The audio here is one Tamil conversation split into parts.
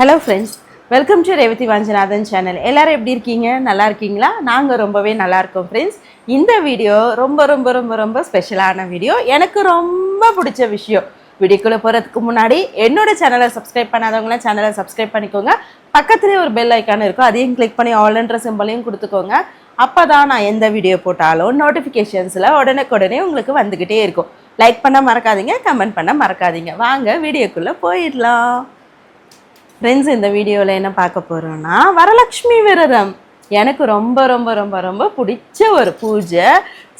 Hello friends, welcome to Revathi Vanchanathan channel. எல்லோரும் எப்படி இருக்கீங்க? நல்லா இருக்கீங்களா? நாங்கள் ரொம்பவே நல்லா இருக்கோம் ஃப்ரெண்ட்ஸ். இந்த வீடியோ ரொம்ப ரொம்ப ரொம்ப ரொம்ப ஸ்பெஷலான வீடியோ. எனக்கு ரொம்ப பிடிச்ச விஷயம். வீடியோக்குள்ளே போகிறதுக்கு முன்னாடி என்னோட சேனலை சப்ஸ்கிரைப் பண்ணாதவங்களாம் சேனலை சப்ஸ்கிரைப் பண்ணிக்கோங்க. பக்கத்துலேயே ஒரு பெல் ஐக்கான் இருக்கும், அதையும் கிளிக் பண்ணி ஆல்ன்ற சிம்பிளையும் கொடுத்துக்கோங்க. அப்போ தான் நான் எந்த வீடியோ போட்டாலும் நோட்டிஃபிகேஷன்ஸில் உடனே உங்களுக்கு வந்துக்கிட்டே இருக்கும். லைக் பண்ண மறக்காதீங்க, கமெண்ட் பண்ண மறக்காதீங்க. வாங்க வீடியோக்குள்ளே போயிடலாம். ஃப்ரெண்ட்ஸ், இந்த வீடியோவில் என்ன பார்க்க போகிறோன்னா வரலட்சுமி விரதம். எனக்கு ரொம்ப ரொம்ப ரொம்ப ரொம்ப பிடிச்ச ஒரு பூஜை.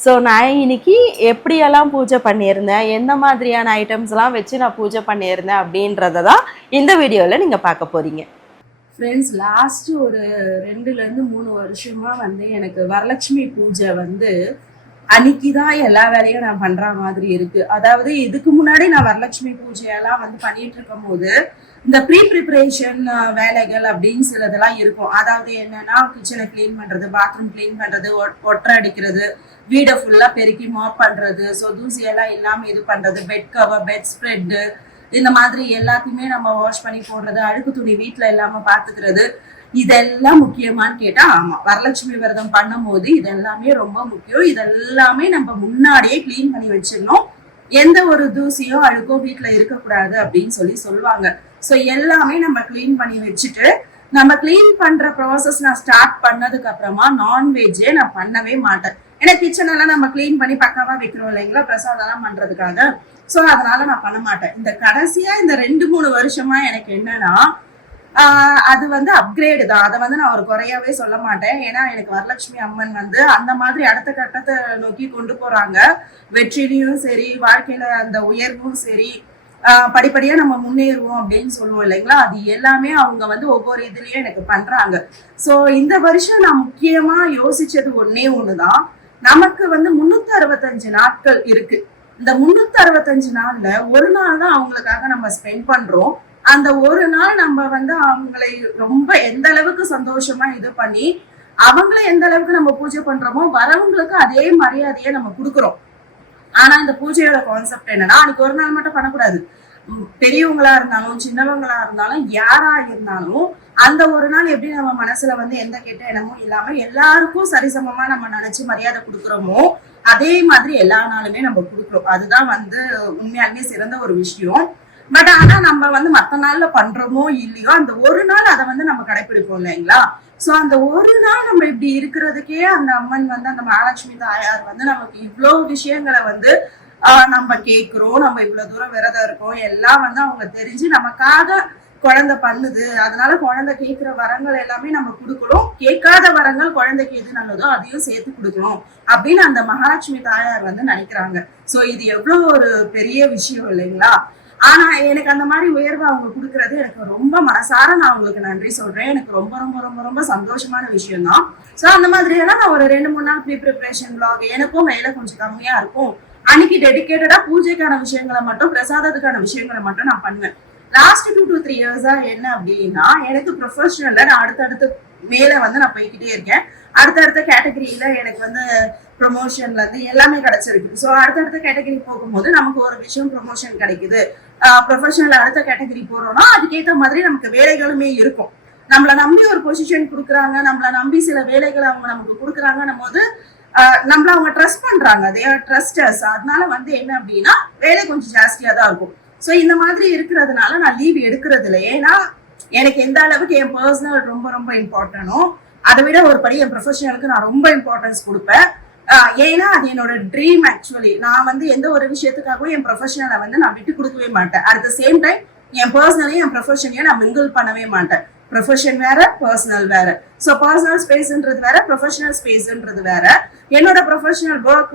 ஸோ நான் இன்னைக்கு எப்படியெல்லாம் பூஜை பண்ணியிருந்தேன், எந்த மாதிரியான ஐட்டம்ஸ்லாம் வச்சு நான் பூஜை பண்ணியிருந்தேன் அப்படின்றத தான் இந்த வீடியோவில் நீங்கள் பார்க்க போகிறீங்க. ஃப்ரெண்ட்ஸ், லாஸ்ட்டு ஒரு 2-3 வருஷமாக எனக்கு வரலட்சுமி பூஜை அன்னைக்கு தான் எல்லா வேலையும் நான் பண்ணுற மாதிரி இருக்குது. அதாவது இதுக்கு முன்னாடி நான் வரலட்சுமி பூஜையெல்லாம் பண்ணிட்டு இருக்கும் போது இந்த ப்ரிப்பரேஷன் வேலைகள் அப்படின்னு சிலதெல்லாம் இருக்கும். அதாவது என்னன்னா, கிச்சனை கிளீன் பண்ணுறது, பாத்ரூம் கிளீன் பண்ணுறது, ஒற்றை அடிக்கிறது, வீடை ஃபுல்லாக பெருக்கி மாப் பண்ணுறது, ஸோ தூசியெல்லாம் இல்லாமல் இது பண்ணுறது, பெட் கவர், பெட் ஸ்ப்ரெட்டு, இந்த மாதிரி எல்லாத்தையுமே நம்ம வாஷ் பண்ணி போடுறது, அழுக்கு துணி வீட்டில் இல்லாமல் பார்த்துக்கிறது, இதெல்லாம் முக்கியமானு கேட்டா ஆமா. வரலட்சுமி விரதம் பண்ணும் போது இதெல்லாமே ரொம்ப முக்கியம். இதெல்லாமே நம்ம முன்னாடியே கிளீன் பண்ணி வச்சிடணும். எந்த ஒரு தூசியோ அழுக்கோ வீட்டுல இருக்கக்கூடாது அப்படின்னு சொல்லுவாங்க. ஸோ எல்லாமே நம்ம கிளீன் பண்ணி வச்சுட்டு, நம்ம கிளீன் பண்ற ப்ராசஸ் நான் ஸ்டார்ட் பண்ணதுக்கு அப்புறமா நான்வெஜ்ஜே நான் பண்ணவே மாட்டேன். ஏன்னா கிச்சன் எல்லாம் நம்ம கிளீன் பண்ணி பக்காவா வைக்கிறோம் இல்லைங்களா, பிரசாதம் எல்லாம் பண்றதுக்காக. ஸோ அதனால நான் பண்ண மாட்டேன். இந்த கடைசியா இந்த 2-3 வருஷமா எனக்கு என்னன்னா, அது அப்கிரேடு தான். அதை நான் ஒரு குறையாவே சொல்ல மாட்டேன். ஏன்னா எனக்கு வரலட்சுமி அம்மன் அந்த மாதிரி அடுத்த கட்டத்தை நோக்கி கொண்டு போறாங்க. வெற்றிலையும் சரி, வாழ்க்கையில அந்த உயர்வும் சரி, படிப்படியா நம்ம முன்னேறுவோம் அப்படின்னு சொல்லுவோம் இல்லைங்களா, அது எல்லாமே அவங்க ஒவ்வொரு இதுலயும் எனக்கு பண்றாங்க. ஸோ இந்த வருஷம் நான் முக்கியமா யோசிச்சது ஒண்ணுதான். நமக்கு 365 நாட்கள் இருக்கு. இந்த 365 நாள்ல ஒரு நாள் தான் அவங்களுக்காக நம்ம ஸ்பெண்ட் பண்றோம். அந்த ஒரு நாள் நம்ம அவங்களை ரொம்ப எந்த அளவுக்கு சந்தோஷமா இது பண்ணி அவங்களை எந்த அளவுக்கு நம்ம பூஜை பண்றோமோ வரவங்களுக்கு அதே மரியாதையை நம்ம கொடுக்குறோம். ஆனா இந்த பூஜையோட கான்செப்ட் என்னன்னா, அன்னைக்கு ஒரு நாள் மட்டும் பண்ணக்கூடாது. பெரியவங்களா இருந்தாலும் சின்னவங்களா இருந்தாலும் யாரா இருந்தாலும் அந்த ஒரு நாள் எப்படி நம்ம மனசுல எந்த கெட்ட எண்ணமும் இல்லாம எல்லாருக்கும் சரிசமமா நம்ம நினைச்சு மரியாதை கொடுக்குறோமோ அதே மாதிரி எல்லா நாளுமே நம்ம கொடுக்குறோம். அதுதான் உண்மையாலுமே சிறந்த ஒரு விஷயம். பட் ஆனா நம்ம மத்த நாள்ல பண்றோமோ இல்லையோ அந்த ஒரு நாள் அதை நம்ம கடைபிடிப்போம் இல்லைங்களா. சோ அந்த ஒரு நாள் நம்ம இப்படி இருக்கிறதுக்கே அந்த அம்மன் அந்த மகாலட்சுமி தாயார் நமக்கு இவ்வளவு விஷயங்களை நம்ம கேட்கிறோம். நம்ம இவ்வளவு தூரம் விரதம் இருக்கோம் எல்லாம் அவங்க தெரிஞ்சு நமக்காக குழந்தை பண்ணுது. அதனால குழந்தை கேட்கிற வரங்கள் எல்லாமே நம்ம கொடுக்கணும். கேட்காத வரங்கள் குழந்தைக்கு எது நல்லதோ அதையும் சேர்த்து கொடுக்கணும் அப்படின்னு அந்த மகாலட்சுமி தாயார் நினைக்கிறாங்க. சோ இது எவ்வளவு ஒரு பெரிய விஷயம் இல்லைங்களா. ஆனா எனக்கு அந்த மாதிரி உயர்வு அவங்க கொடுக்கறது எனக்கு ரொம்ப மனசார நான் அவங்களுக்கு நன்றி சொல்றேன். எனக்கு ரொம்ப ரொம்ப ரொம்ப ரொம்ப சந்தோஷமான விஷயம் தான். சோ அந்த மாதிரி எல்லாம் நான் ஒரு 2-3 நாள் ப்ரிப்பரேஷன் vlog, எனக்கும் வேலை கொஞ்சம் கம்மியா இருக்கும். அன்னைக்கு டெடிக்கேட்டடா பூஜைக்கான விஷயங்களை மட்டும், பிரசாதத்துக்கான விஷயங்களை மட்டும் நான் பண்ணுவேன். லாஸ்ட் 2 to 3 இயர்ஸா என்ன அப்படின்னா, எனக்கு ப்ரொஃபஷனல்ல நான் அடுத்தடுத்து மேல நான் போய்கிட்டே இருக்கேன். அடுத்தடுத்த கேட்டகரியில எனக்கு ப்ரொமோஷன்ல எல்லாமே கிடைச்சிருக்கு. ஸோ அடுத்தடுத்த கேட்டகரி போகும்போது நமக்கு ஒரு விஷயம் ப்ரொமோஷன் கிடைக்குது. ப்ரொஃபஷனல் அடுத்த கேட்டகரி போறோம்னா அதுக்கேற்ற மாதிரி நமக்கு வேலைகளுமே இருக்கும். நம்மளை நம்பி ஒரு பொசிஷன் கொடுக்குறாங்க, நம்மளை நம்பி சில வேலைகளை அவங்க நமக்கு கொடுக்குறாங்கன்னும் போது நம்மள அவங்க ட்ரஸ்ட் பண்றாங்க. They are trusters. அதனால என்ன அப்படின்னா வேலை கொஞ்சம் ஜாஸ்தியா தான் இருக்கும். ஸோ இந்த மாதிரி இருக்கிறதுனால நான் லீவ் எடுக்கிறது இல்லை. ஏன்னா எனக்கு எந்த அளவுக்கு என் பர்சனல் ரொம்ப ரொம்ப இம்பார்ட்டனோ அதை விட ஒரு படி என் ப்ரொஃபஷனலுக்கு நான் ரொம்ப இம்பார்ட்டன்ஸ் கொடுப்பேன். ஏன்னா அது என்னோட ட்ரீம். ஆக்சுவலி நான் எந்த ஒரு விஷயத்துக்காகவும் என் ப்ரொஃபஷனலை நான் விட்டு கொடுக்கவே மாட்டேன். அட் த சேம் டைம் என் பர்சனலையும் என் ப்ரொஃபஷனையும் நான் மிங்கிள் பண்ணவே மாட்டேன். ப்ரொஃபஷன் வேற, பர்சனல் வேற. ஸோ பர்சனல் ஸ்பேஸ்ன்றது வேற, ப்ரொஃபஷனல் ஸ்பேஸ்ன்றது வேற. என்னோட ப்ரொஃபஷனல் ஒர்க்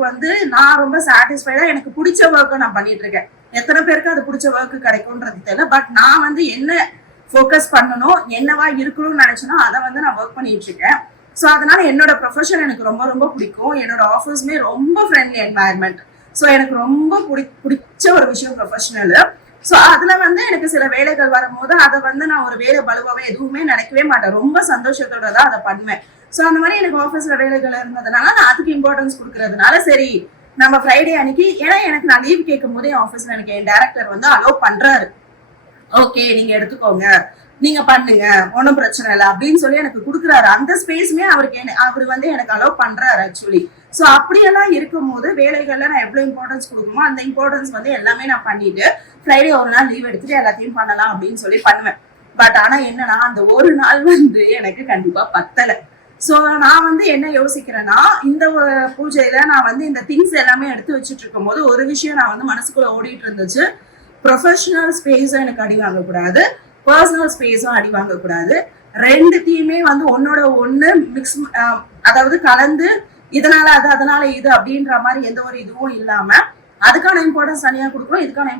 நான் ரொம்ப சாட்டிஸ்ஃபைடா எனக்கு பிடிச்ச ஒர்க்கை நான் பண்ணிட்டு இருக்கேன். எத்தனை பேருக்கு அது பிடிச்ச ஒர்க் கிடைக்கும்ன்றது தெரியல. பட் நான் என்ன ஃபோக்கஸ் பண்ணணும், என்னவா இருக்கணும்னு நினைச்சேனோ அதை நான் ஒர்க் பண்ணிட்டு இருக்கேன். ஸோ அதனால என்னோட ப்ரொஃபஷன் எனக்கு ரொம்ப ரொம்ப பிடிக்கும். என்னோட ஆஃபீஸுமே ரொம்ப ஃப்ரெண்ட்லி என்வாயர்மெண்ட். ஸோ எனக்கு ரொம்ப பிடிச்ச ஒரு விஷயம் ப்ரொஃபஷனல். ஸோ அதுல எனக்கு சில வேலைகள் வரும்போது அதை நான் ஒரு வேலை பலுவாவே எதுவுமே நினைக்கவே மாட்டேன். ரொம்ப சந்தோஷத்தோட தான் அதை பண்ணுவேன். ஸோ அந்த மாதிரி எனக்கு ஆஃபீஸ்ல வேலைகள் இருந்ததுனால நான் அதுக்கு இம்பார்ட்டன்ஸ் கொடுக்கறதுனால சரி நம்ம ஃப்ரைடே அன்னைக்கு, ஏன்னா எனக்கு நான் லீவ் கேட்கும் போதே ஆஃபீஸ்ல எனக்கு என் டைரக்டர் அலோவ் பண்றாரு. ஓகே நீங்க எடுத்துக்கோங்க நீங்க பண்ணுங்க, ஒன்றும் பிரச்சனை இல்லை அப்படின்னு சொல்லி எனக்கு கொடுக்குறாரு. அந்த ஸ்பேஸுமே அவர் வந்து எனக்கு அலோவ் பண்றாரு ஆக்சுவலி. ஸோ அப்படியெல்லாம் இருக்கும் போது வேலைகள்ல நான் எவ்வளவு இம்பார்ட்டன்ஸ் கொடுக்கணுமோ அந்த இம்பார்ட்டன்ஸ் வந்து எல்லாமே நான் பண்ணிட்டு ஃப்ரைடே ஒரு நாள் லீவ் எடுத்துட்டு எல்லாத்தையும் பண்ணலாம் அப்படின்னு சொல்லி பண்ணுவேன். பட் ஆனா என்னன்னா அந்த ஒரு நாள் வந்து எனக்கு கண்டிப்பா பத்தலை. ஸோ நான் வந்து என்ன யோசிக்கிறேன்னா, இந்த பூஜையில நான் வந்து இந்த திங்ஸ் எல்லாமே எடுத்து வச்சுட்டு இருக்கும் போது ஒரு விஷயம் நான் வந்து மனசுக்குள்ள ஓடிட்டு இருந்துச்சு. ப்ரொஃபஷனல் ஸ்பேஸும் எனக்கு அடி வாங்கக்கூடாது, பர்சனல் ஸ்பேஸும் அடி வாங்கக்கூடாது. ரெண்டுத்தையுமே வந்து ஒன்னோட ஒண்ணு மிக்ஸ், அதாவது கலந்து இதனால அது அதனால இது அப்படின்ற மாதிரி எந்த ஒரு இதுவும் இல்லாம அதுக்கான இம்பார்ட்டன்ஸ் தனியா கொடுக்கணும், இதுக்கான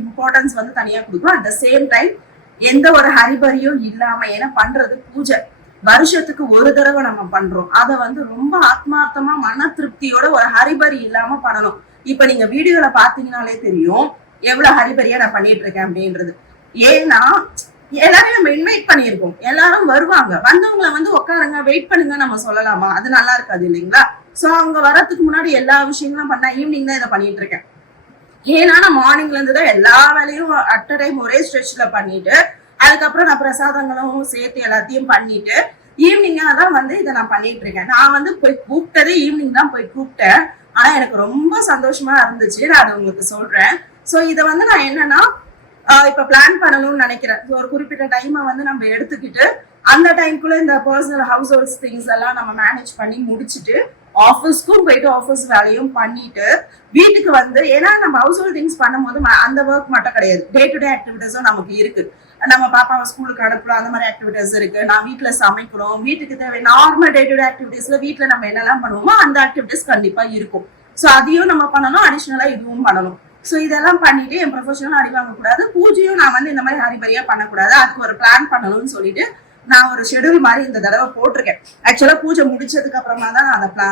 இம்பார்ட்டன்ஸ் வந்து தனியா கொடுக்கணும். அட் த சேம் டைம் எந்த ஒரு ஹரிபரியும் இல்லாம, ஏன்னா பண்றது பூஜை வருஷத்துக்கு ஒரு தடவை நம்ம பண்றோம். அதை வந்து ரொம்ப ஆத்மார்த்தமா மன திருப்தியோட ஒரு ஹரிபரி இல்லாம பண்ணணும். இப்ப நீங்க வீடியோல பாத்தீங்கன்னாலே தெரியும் எவ்வளவு ஹரிபரியா நான் பண்ணிட்டு இருக்கேன் அப்படின்றது. ஏன்னா எல்லாரையும் நம்ம இன்வைட் பண்ணியிருக்கோம், எல்லாரும் வருவாங்க, வந்தவங்களை வந்து உட்காருங்க வெயிட் பண்ணுங்க நம்ம சொல்லலாமா? அது நல்லா இருக்காது இல்லைங்களா? சோ அவங்க வரதுக்கு முன்னாடி எல்லா விஷயங்களும் பண்ணா ஈவினிங் தான் இதை பண்ணிட்டு இருக்கேன். ஏன்னா நான் மார்னிங்ல இருந்து தான் எல்லா வேலையும் அட் அ டைம் ஒரே ஸ்ட்ரெச்ல பண்ணிட்டு அதுக்கப்புறம் நான் பிரசாதங்களும் சேர்த்து எல்லாத்தையும் பண்ணிட்டு ஈவினிங்கா தான் வந்து இதை நான் பண்ணிட்டு இருக்கேன். நான் வந்து போய் கூப்பிட்டதே ஈவினிங் தான் போய் கூப்பிட்டேன். ஆனா எனக்கு ரொம்ப சந்தோஷமா இருந்துச்சு, நான் அதை உங்களுக்கு சொல்றேன். சோ இதை வந்து நான் என்னன்னா இப்ப பிளான் பண்ணணும்னு நினைக்கிறேன். ஒரு குறிப்பிட்ட டைமை வந்து நம்ம எடுத்துக்கிட்டு அந்த டைம்குள்ள இந்த பர்சனல் ஹவுஸ் ஹோல்ட் திங்ஸ் எல்லாம் நம்ம மேனேஜ் பண்ணி முடிச்சுட்டு ஆஃபீஸ்க்கும் போயிட்டு ஆஃபீஸ் வேலையும் பண்ணிட்டு வீட்டுக்கு வந்து, ஏன்னா நம்ம ஹவுஸ் ஹோல்ட் திங்ஸ் பண்ணும்போது அந்த ஒர்க் மட்டும் கிடையாது, டே டு டே ஆக்டிவிட்டிஸும் நமக்கு இருக்கு. நம்ம பாப்பாவை ஸ்கூலுக்கு அனுப்பலாம், அந்த மாதிரி ஆக்டிவிட்டிஸ் இருக்கு. நான் வீட்டுல சமைக்கணும், வீட்டுக்கு தேவை நார்மல் டே டு டே ஆக்டிவிட்டிஸ்ல வீட்டுல நம்ம என்னெல்லாம் பண்ணுவோமோ அந்த ஆக்டிவிட்டிஸ் கண்டிப்பா இருக்கும். ஸோ அதையும் நம்ம பண்ணணும், அடிஷ்னலா இதுவும் பண்ணணும். ஸோ இதெல்லாம் பண்ணிட்டு என் ப்ரொஃபஷனல் அடி வாங்கக்கூடாது, பூஜையும் நான் வந்து இந்த மாதிரி ஹரிபரியா பண்ணக்கூடாது, அதுக்கு ஒரு பிளான் பண்ணணும்னு சொல்லிட்டு நான் ஒரு ஷெடியூல் மாதிரி இந்த தடவை போட்டிருக்கேன். ஆக்சுவலா பூஜை முடிச்சதுக்கு அப்புறமா தான் நான் அந்த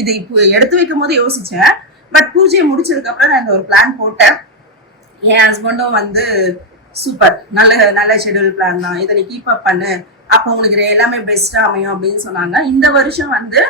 இது இப்போ எடுத்து வைக்கும் போது யோசிச்சேன். பட் பூஜையை முடிச்சதுக்கு அப்புறம் நான் இந்த ஒரு பிளான் போட்டேன். என் ஹஸ்பண்டும் வந்து சூப்பர், நல்ல நல்ல ஷெடியூல் பிளான் தான், இதை நீ கீப் அப் பண்ணு, அப்போ உங்களுக்கு எல்லாமே பெஸ்டா அமையும் அப்படின்னு சொன்னாங்க. இந்த வருஷம் வந்து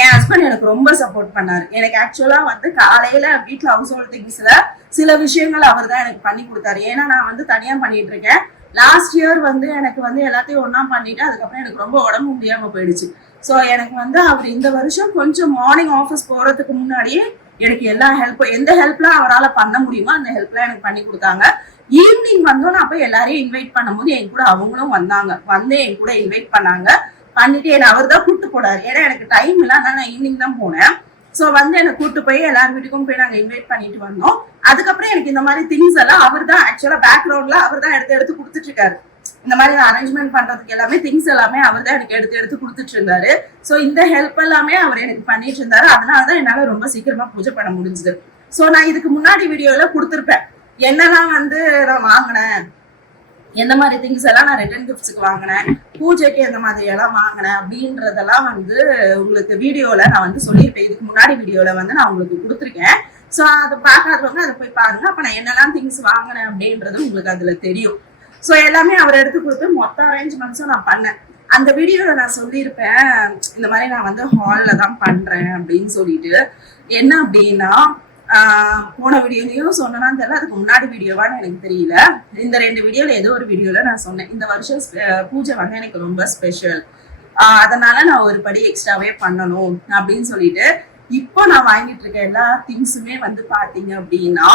என் ஹஸ்பண்ட் எனக்கு ரொம்ப சப்போர்ட் பண்ணாரு. எனக்கு ஆக்சுவலா வந்து காலையில வீட்டுல ஹவுஸ் ஹோல்ட் திங்ஸ்ல சில விஷயங்கள் அவர் தான் எனக்கு பண்ணி கொடுத்தாரு. ஏன்னா நான் வந்து தனியா பண்ணிட்டு இருக்கேன். லாஸ்ட் இயர் வந்து எனக்கு வந்து எல்லாத்தையும் ஒன்னா பண்ணிட்டு அதுக்கப்புறம் எனக்கு ரொம்ப உடம்பு முடியாம போயிடுச்சு. ஸோ எனக்கு வந்து அவர் இந்த வருஷம் கொஞ்சம் மார்னிங் ஆஃபீஸ் போறதுக்கு முன்னாடியே எனக்கு எல்லா ஹெல்ப்பும், எந்த ஹெல்ப்லாம் அவரால் பண்ண முடியுமோ அந்த ஹெல்ப்லாம் எனக்கு பண்ணி கொடுத்தாங்க. ஈவினிங் வந்தோம் நான் போய் எல்லாரையும் இன்வைட் பண்ணும்போது என் கூட அவங்களும் வந்தாங்க, வந்து என் கூட இன்வைட் பண்ணாங்க. பண்ணிட்டு என்ன அவர் தான் கூப்பிட்டு போனாரு. ஏன்னா எனக்கு டைம் இல்லை, நான் ஈவினிங் தான் போனேன். ஸோ வந்து என்னை கூப்பிட்டு போய் எல்லார் வீட்டுக்கும் போய் நாங்கள் இன்வைட் பண்ணிட்டு வந்தோம். அதுக்கப்புறம் எனக்கு இந்த மாதிரி திங்ஸ் எல்லாம் அவர் தான் ஆக்சுவலா பேக்ரவுண்ட்ல அவர் தான் எடுத்து எடுத்து கொடுத்துட்டு இருக்காரு. இந்த மாதிரி அரேஞ்ச்மெண்ட் பண்றதுக்கு எல்லாமே திங்ஸ் எல்லாமே அவர் தான் எனக்கு எடுத்து எடுத்து கொடுத்துட்டு இருந்தாரு. ஸோ இந்த ஹெல்ப் எல்லாமே அவர் எனக்கு பண்ணிட்டு இருந்தாரு. அதனாலதான் என்னால ரொம்ப சீக்கிரமா பூஜை பண்ண முடிஞ்சுது. ஸோ நான் இதுக்கு முன்னாடி வீடியோல கொடுத்துருப்பேன் என்னெல்லாம் வந்து நான் வாங்கினேன், எந்த மாதிரி திங்ஸ் எல்லாம் நான் ரிட்டர்ன் கிஃப்ட்ஸுக்கு வாங்கினேன், பூஜைக்கு எந்த மாதிரி எல்லாம் வாங்கினேன் அப்படின்றதெல்லாம் வந்து உங்களுக்கு வீடியோல நான் வந்து சொல்லியிருப்பேன். இதுக்கு முன்னாடி வீடியோல வந்து நான் உங்களுக்கு கொடுத்துருக்கேன். ஸோ அதை பார்க்காதவங்க அதை போய் பாருங்க. அப்ப நான் என்னெல்லாம் திங்ஸ் வாங்கினேன் அப்படின்றது உங்களுக்கு அதுல தெரியும். ஸோ எல்லாமே அவர் எடுத்து கொடுத்து மொத்த அரேஞ்ச்மெண்ட்ஸும் நான் பண்ணேன். அந்த வீடியோல நான் சொல்லியிருப்பேன் இந்த மாதிரி நான் வந்து ஹால்ல தான் பண்றேன் அப்படின்னு சொல்லிட்டு. என்ன அப்படின்னா போன வீடியோலயும் சொன்னேன்னு தெரியல, அதுக்கு முன்னாடி வீடியோவான்னு எனக்கு தெரியல. இந்த 2 வீடியோல ஏதோ ஒரு வீடியோல நான் சொன்னேன் இந்த வருஷம் பூஜை வந்து எனக்கு ரொம்ப ஸ்பெஷல், அதனால நான் ஒரு படி எக்ஸ்ட்ராவே பண்ணணும் அப்படின்னு சொல்லிட்டு இப்போ நான் வாங்கிட்டு இருக்க எல்லா திங்ஸுமே வந்து பாத்தீங்க அப்படின்னா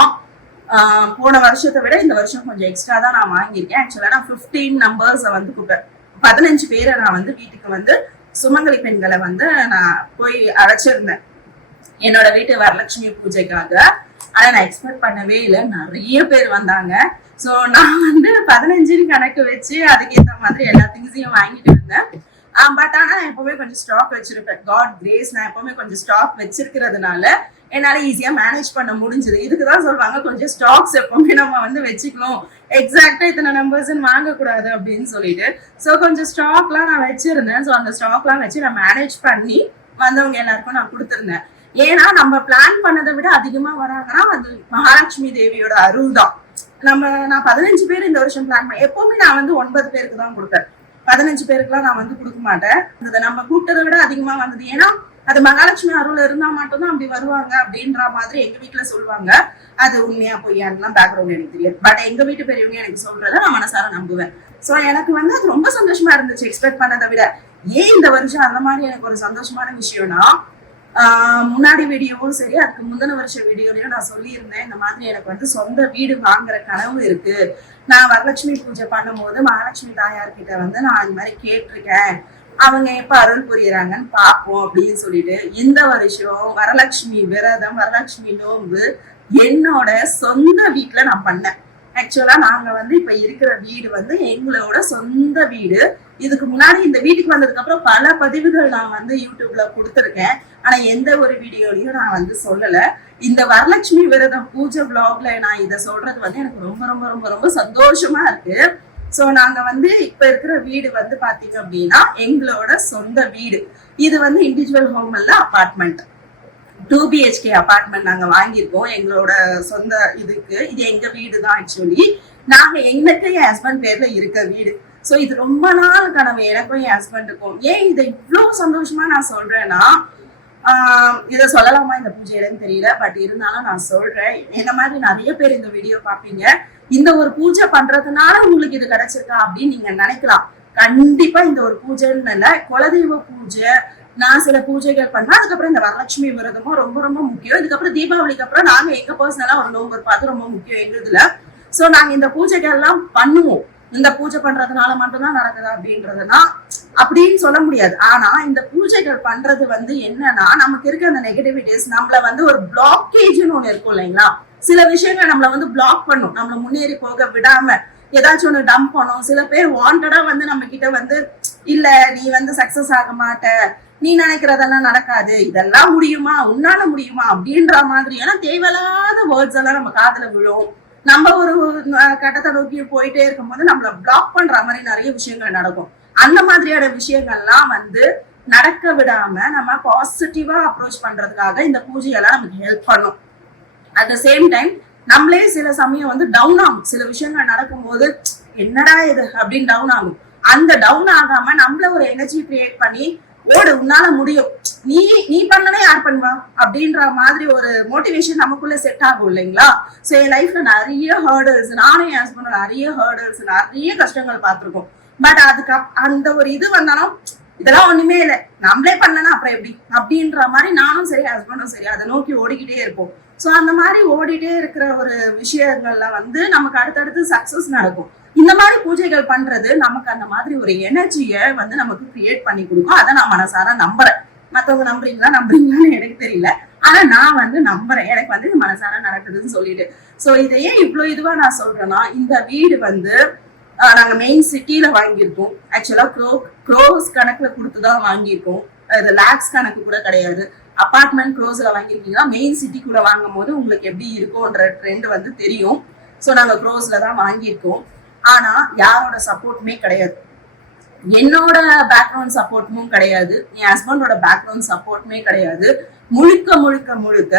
போன வருஷத்தை விட இந்த வருஷம் கொஞ்சம் எக்ஸ்ட்ரா தான் நான் வாங்கியிருக்கேன். ஆக்சுவலா நான் 15 நம்பர்ஸை வந்து 15 பேரை நான் வந்து வீட்டுக்கு வந்து சுமங்கலி பெண்களை வந்து நான் போய் அழைச்சிருந்தேன் என்னோட வீட்டு வரலட்சுமி பூஜைக்காக. ஆனா நான் எக்ஸ்பெக்ட் பண்ணவே இல்லை, நிறைய பேர் வந்தாங்க. ஸோ நான் வந்து 15 கணக்கு வச்சு அதுக்கேற்ற மாதிரி எல்லா திங்ஸையும் வாங்கிட்டு இருந்தேன். பட் ஆனா நான் எப்பவுமே கொஞ்சம் ஸ்டாக் வச்சிருப்பேன். காட் கிரேஸ், நான் எப்பவுமே கொஞ்சம் ஸ்டாக் வச்சிருக்கிறதுனால என்னால ஈஸியா மேனேஜ் பண்ண முடிஞ்சது. இதுக்குதான் சொல்லுவாங்க கொஞ்சம் ஸ்டாக்ஸ் எப்பவுமே நம்ம வந்து வச்சுக்கணும், எக்ஸாக்டா இத்தனை நம்பர்ஸ் வாங்கக்கூடாது அப்படின்னு சொல்லிட்டு. ஸோ கொஞ்சம் ஸ்டாக்லாம் நான் வச்சிருந்தேன். ஸோ அந்த ஸ்டாக்லாம் வச்சு நான் மேனேஜ் பண்ணி வந்தவங்க எல்லாருக்கும் நான் கொடுத்துருந்தேன். ஏன்னா நம்ம பிளான் பண்ணதை விட அதிகமா வராங்கன்னா அது மகாலட்சுமி தேவியோட அருள் தான். நான் 15 பேர் இந்த வருஷம் பிளான் பண்ணேன். எப்பவுமே நான் வந்து 9 பேருக்கு தான் கொடுப்பேன், 15 பேருக்குலாம் நான் வந்து கொடுக்க மாட்டேன். நம்ம கூப்பிட்டதை விட அதிகமா வந்தது. ஏன்னா அது மகாலட்சுமி அருள் இருந்தா மட்டும்தான் அப்படி வருவாங்க அப்படின்ற மாதிரி எங்க வீட்டுல சொல்லுவாங்க. அது உண்மையா பொய்யான்லாம் பேக்ரவுண்ட் எனக்கு தெரியாது. பட் எங்க வீட்டு பெரியவங்க எனக்கு சொல்றத நான் மனசார நம்புவேன். சோ எனக்கு வந்து அது ரொம்ப சந்தோஷமா இருந்துச்சு, எக்ஸ்பெக்ட் பண்ணதை விட. ஏன் இந்த வருஷம் அந்த மாதிரி எனக்கு ஒரு சந்தோஷமான விஷயம்னா, முன்னாடி வீடியோவும் சரி, அதுக்கு முந்தின வருஷ வீடியோலயும் நான் சொல்லியிருந்தேன், இந்த மாதிரி எனக்கு வந்து சொந்த வீடு வாங்குற கனவு இருக்கு. நான் வரலட்சுமி பூஜை பண்ணும் போது மகாலட்சுமி தாயார்கிட்ட வந்து நான் இந்த மாதிரி கேட்டிருக்கேன், அவங்க எப்ப அருள் புரியறாங்கன்னு பாப்போம் அப்படின்னு சொல்லிட்டு இந்த வருஷம் வரலட்சுமி விரதம், வரலட்சுமி நோன்பு என்னோட சொந்த வீட்டுல நான் பண்ணேன். ஆக்சுவலா நாங்க வந்து இப்ப இருக்கிற வீடு வந்து எங்களோட சொந்த வீடு. இதுக்கு முன்னாடி இந்த வீட்டுக்கு வந்ததுக்கு அப்புறம் பல பதிவுகள் நான் வந்து யூடியூப்ல கொடுத்துருக்கேன். ஆனா எந்த ஒரு வீடியோலையும் நான் வந்து சொல்லல. இந்த வரலட்சுமி விரதம் பூஜை விளாக்ல நான் இதை சொல்றது வந்து எனக்கு ரொம்ப ரொம்ப ரொம்ப ரொம்ப சந்தோஷமா இருக்கு. சோ நாங்க வந்து இப்ப இருக்கிற வீடு வந்து பாத்தீங்க அப்படின்னா எங்களோட சொந்த வீடு. இது வந்து இண்டிவிஜுவல் ஹோம் இல்ல, அபார்ட்மெண்ட். 2 BHK அபார்ட்மெண்ட் நாங்க வாங்கியிருக்கோம் எங்களோட சொந்த இதுக்கு. இது எங்க வீடு தான் ஆக்சுவலி. நாங்க எனக்கு என் ஹஸ்பண்ட் பேர்ல இருக்க வீடு. சோ இது ரொம்ப நாள் கனவு எனக்கும் என் ஹஸ்பண்டுக்கும். ஏன் இதை இவ்வளவு சந்தோஷமா நான் சொல்றேன்னா, இதை சொல்லலாமா இந்த பூஜையிலன்னு தெரியல, பட் இருந்தாலும் நான் சொல்றேன். என்ன மாதிரி நிறைய பேர் இந்த வீடியோ பாப்பீங்க. இந்த ஒரு பூஜை பண்றதுனால உங்களுக்கு இது கிடைச்சிருக்கா அப்படின்னு நீங்க நினைக்கலாம். கண்டிப்பா இந்த ஒரு பூஜைன்னு இல்ல, குலதெய்வ பூஜை, நான் சில பூஜைகள் பண்ணா, அதுக்கப்புறம் இந்த வரலட்சுமி விரதமும் ரொம்ப ரொம்ப முக்கியம். இதுக்கப்புறம் தீபாவளிக்கு அப்புறம் நாங்க எங்க பர்சனலா ஒரு நோம்பு பார்த்து ரொம்ப முக்கியம் எங்க இதுல. சோ நாங்க இந்த பூஜைகள் எல்லாம் பண்ணுவோம். இந்த பூஜை பண்றதுனால மட்டும்தான் நடக்குதா அப்படின்றதுனா அப்படின்னு சொல்ல முடியாது. ஆனா இந்த பூஜைகள் பண்றது வந்து என்னன்னா, நமக்கு இருக்க அந்த நெகட்டிவிட்டிஸ், நம்மள வந்து ஒரு பிளாக்கேஜ்னு ஒண்ணு இருக்கும் இல்லைங்களா, சில விஷயங்கள் நம்மள வந்து பிளாக் பண்ணும், நம்மள முன்னேறி போக விடாம ஏதாச்சும் ஒண்ணு டம்ப் பண்ணும். சில பேர் வாண்டடா வந்து நம்ம கிட்ட வந்து, இல்ல நீ வந்து சக்சஸ் ஆக மாட்ட, நீ நினைக்கிறதெல்லாம் நடக்காது, இதெல்லாம் முடியுமா, உன்னால முடியுமா அப்படின்ற மாதிரியான தேவையில்லாத வேர்ட்ஸ் எல்லாம் நம்ம காதுல விழும். நம்ம ஒரு கட்டத்தை நோக்கி போயிட்டே இருக்கும்போது நம்மள பிளாக் பண்ற மாதிரி நிறைய விஷயங்கள் நடக்கும். அந்த மாதிரியான விஷயங்கள்லாம் வந்து நடக்க விடாம நம்ம பாசிட்டிவா அப்ரோச் பண்றதுக்காக இந்த பூஜையெல்லாம் நமக்கு ஹெல்ப் பண்ணும். அட் த சேம் டைம் நம்மளே சில சமயம் வந்து டவுன் ஆகும். சில விஷயங்கள் நடக்கும்போது என்னடா இது அப்படின்னு டவுன் ஆகும். அந்த டவுன் ஆகாம நம்மள ஒரு எனர்ஜி கிரியேட் பண்ணி, ஓடு உன்னால முடியும், நீ பண்ணனே யார் பண்ணுவா அப்படின்ற மாதிரி ஒரு மோட்டிவேஷன் நமக்குள்ள செட் ஆகும் இல்லைங்களா. சோ என் லைஃப்ல நிறைய ஹர்டல்ஸ், நானும் என் ஹஸ்பண்ட் நிறைய ஹர்டல்ஸ், நிறைய கஷ்டங்கள் பார்த்திருக்கோம். பட் அதுக்கு அந்த ஒரு இது வந்தாலும் இதெல்லாம் ஒண்ணுமே இல்லை, நம்மளே பண்ணனா அப்புறம் எப்படி அப்படின்ற மாதிரி நானும் சரி ஹஸ்பண்டும் சரி அதை நோக்கி ஓடிக்கிட்டே இருப்போம். சோ அந்த மாதிரி ஓடிட்டே இருக்கிற ஒரு விஷயங்கள்ல வந்து நமக்கு அடுத்தடுத்து சக்சஸ் நடக்கும். இந்த மாதிரி பூஜைகள் பண்றது நமக்கு அந்த மாதிரி ஒரு எனர்ஜியை வந்து நமக்கு கிரியேட் பண்ணி கொடுக்கும். அதை நான் மனசார நம்புறேன். மத்தவங்க நம்புறீங்களான்னு எனக்கு தெரியல, ஆனா நான் வந்து நம்புறேன். எனக்கு வந்து இது மனசார நடக்குதுன்னு சொல்லிட்டு. சோ இதையே இவ்வளவு இதுவா நான் சொல்றேன்னா, இந்த வீடு வந்து நாங்க மெயின் சிட்டில வாங்கியிருக்கோம். ஆக்சுவலா க்ரோஸ் கணக்குல கொடுத்துதான் வாங்கியிருக்கோம். அது லேக்ஸ் கணக்கு கூட கிடையாது. அபார்ட்மெண்ட் க்ரோஸ்ல வாங்கியிருக்கீங்கன்னா மெயின் சிட்டிக்குள்ள வாங்கும் போது உங்களுக்கு எப்படி இருக்கும்ன்ற ட்ரெண்ட் வந்து தெரியும். சோ நாங்க க்ரோஸ்ல தான் வாங்கியிருக்கோம். ஆனா யாரோட சப்போர்ட்டுமே கிடையாது, என்னோட பேக்ரவுண்ட் சப்போர்ட்டும் கிடையாது, என் ஹஸ்பண்டோட பேக்ரவுண்ட் சப்போர்ட்டுமே கிடையாது. முழுக்க முழுக்க முழுக்க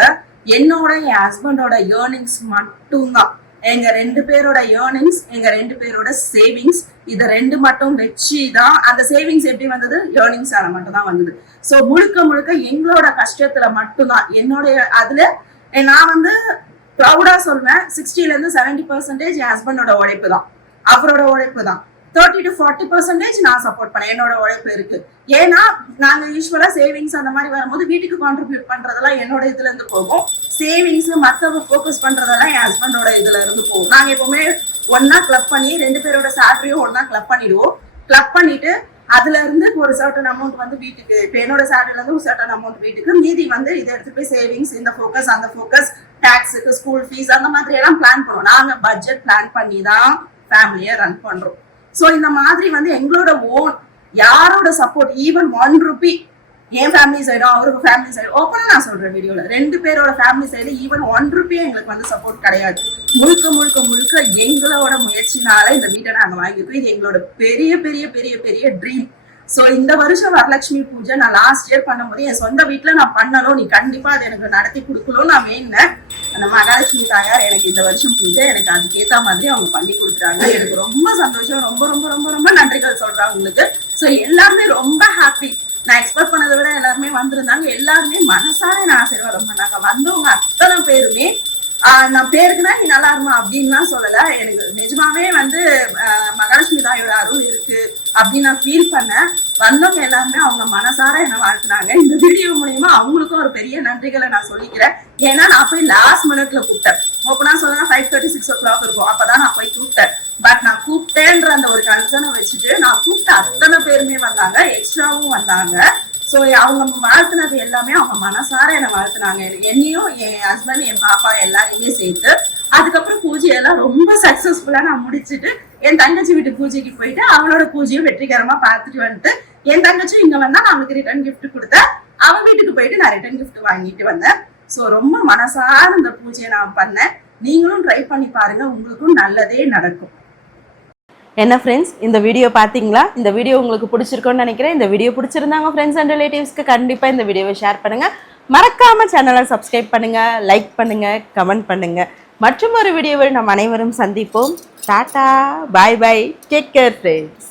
என்னோட என் ஹஸ்பண்டோட ஏர்னிங்ஸ் மட்டும்தான். எங்க 2 பேரோட ஏர்னிங்ஸ், எங்க 2 பேரோட சேவிங்ஸ், இதை 2 மட்டும் வச்சுதான். அந்த சேவிங்ஸ் எப்படி வந்தது, ஏர்னிங்ஸ் ஆன மட்டும் தான் வந்தது. சோ முழுக்க முழுக்க எங்களோட கஷ்டத்துல மட்டும்தான். என்னோட அதுல நான் வந்து ப்ரௌடா சொல்வேன், 60ல இருந்து 70% என் ஹஸ்பண்டோட உழைப்பு தான், அவரோட உழைப்பு தான். 30 to 40% நான் சப்போர்ட் பண்ணேன், என்னோட உழைப்பு இருக்கு. ஏன்னா நாங்க யூஸ்வலா சேவிங்ஸ் அந்த மாதிரி வரும்போது வீட்டுக்கு கான்ட்ரிபியூட் பண்றதெல்லாம் என்னோட இதுல இருந்து போகும். சேவிங்ஸ் மத்தவங்க ஃபோக்கஸ் பண்றதெல்லாம் என் ஹஸ்பண்டோட இதுல இருந்து போகும். நாங்க எப்பவுமே ஒன்னா கிளப் பண்ணி 2 பேரோட சேலரியும் ஒன்னா கிளப் பண்ணிடுவோம். கிளப் பண்ணிட்டு அதுல இருந்து ஒரு சர்டன் அமௌண்ட் வந்து வீட்டுக்கு, இப்ப என்னோட சேலரில இருந்து ஒரு சர்டன் அமௌண்ட் வீட்டுக்கு, மீதி வந்து இதை எடுத்து போய் சேவிங்ஸ், இந்த ஃபோக்கஸ் அந்த ஃபோக்கஸ், டாக்ஸுக்கு, ஸ்கூல் ஃபீஸ், அந்த மாதிரி எல்லாம் பிளான் பண்ணுவோம். நாங்க பட்ஜெட் பிளான் பண்ணி தான் ஃபேமிலியை ரன் பண்றோம். சோ இந்த மாதிரி வந்து எங்களோட ஓன், யாரோட சப்போர்ட், ஈவன் 1 ரூபி என் ஃபேமிலி சைடும் அவருக்கு ஃபேமிலி சைடு, ஓப்பனா நான் சொல்றேன் வீடியோல, 2 பேரோட ஃபேமிலி சைடு ஈவன் 1 ரூபி எங்களுக்கு வந்து சப்போர்ட் கிடையாது. முழுக்க முழுக்க முழுக்க எங்களோட முயற்சினால இந்த வீட்டை நாங்க வாங்கியிருக்கோம். இது எங்களோட பெரிய பெரிய பெரிய பெரிய ட்ரீம். சோ இந்த வருஷம் வரலட்சுமி பூஜை நான் லாஸ்ட் இயர் பண்ணும்போது என் சொந்த வீட்டுல நான் பண்ணணும், நீ கண்டிப்பா அதை எனக்கு நடத்தி கொடுக்கணும் நான் வேணுனேன். அந்த மகாலட்சுமி தாயார் எனக்கு இந்த வருஷம் பூஜை எனக்கு அதுக்கேற்ற மாதிரி அவங்க பண்ணி கொடுக்குறாங்க. எனக்கு ரொம்ப சந்தோஷம், ரொம்ப ரொம்ப ரொம்ப ரொம்ப நன்றிகள் சொல்றாங்க உங்களுக்கு. சோ எல்லாருமே ரொம்ப ஹாப்பி. நான் எக்ஸ்பெக்ட் பண்ணதை விட எல்லாருமே வந்திருந்தாங்க. எல்லாருமே மனசார நான் ஆசீர்வாதம் பண்ணாங்க. வந்தவங்க அத்தனை பேருமே நான் பேருக்குன்னா நீ நல்லா இருமா அப்படின்லாம் சொல்லல. எனக்கு நிஜமாவே வந்து மகாலட்சுமி தாயோட அருள் இருக்கு அப்படின்னு நான் ஃபீல் பண்ணேன். வந்தவங்க எல்லாருமே அவங்க மனசார என்னை வாழ்த்துனாங்க. இந்த வீடியோ மூலியமா அவங்களுக்கும் ஒரு பெரிய நன்றிகளை நான் சொல்லிக்கிறேன். ஏன்னா நான் போய் லாஸ்ட் மினிட்ல கூப்பிட்டேன். ஓப்பனா சொல்லுங்க 5:30 6 o'clock இருக்கும். அப்பதான் நான் போய் கூப்பிட்டேன். பட் நான் கூப்பிட்டேன்ற அந்த ஒரு கன்சர்னை வச்சுட்டு நான் கூப்பிட்ட அத்தனை பேருமே வந்தாங்க, எக்ஸ்ட்ராவும் வந்தாங்க. ஸோ அவங்க வாழ்த்துனது எல்லாமே அவங்க மனசார என்னை வாழ்த்துனாங்க. என்னையும் என் ஹஸ்பண்ட் என் பாப்பா எல்லாரையுமே சேர்த்து. அதுக்கப்புறம் பூஜையெல்லாம் ரொம்ப சக்சஸ்ஃபுல்லா நான் முடிச்சுட்டு என் தங்கச்சி வீட்டு பூஜைக்கு போயிட்டு அவளோட பூஜையும் வெற்றிகரமா பார்த்துட்டு வந்துட்டு என் தங்கச்சியும் இங்க வந்தா நான் அவனுக்கு ரிட்டர்ன் கிஃப்ட் கொடுத்தேன். அவன் வீட்டுக்கு போயிட்டு நான் ரிட்டர்ன் கிஃப்ட் வாங்கிட்டு வந்தேன். ஸோ ரொம்ப மனசார இந்த பூஜையை நான் பண்ணேன். நீங்களும் ட்ரை பண்ணி பாருங்க, உங்களுக்கும் நல்லதே நடக்கும். என்ன ஃப்ரெண்ட்ஸ், இந்த வீடியோ பார்த்தீங்களா? இந்த வீடியோ உங்களுக்கு பிடிச்சிருக்கும்னு நினைக்கிறேன். இந்த வீடியோ பிடிச்சிருந்தாங்க ஃப்ரெண்ட்ஸ் அண்ட் ரிலேட்டிவ்ஸ்க்கு கண்டிப்பாக இந்த வீடியோவை ஷேர் பண்ணுங்கள். மறக்காமல் சேனலை சப்ஸ்கிரைப் பண்ணுங்கள், லைக் பண்ணுங்கள், கமெண்ட் பண்ணுங்கள். மற்றும் ஒரு வீடியோவில் நாம் அனைவரும் சந்திப்போம். டாடா, பாய் பாய், டேக் கேர் ஃப்ரெண்ட்ஸ்.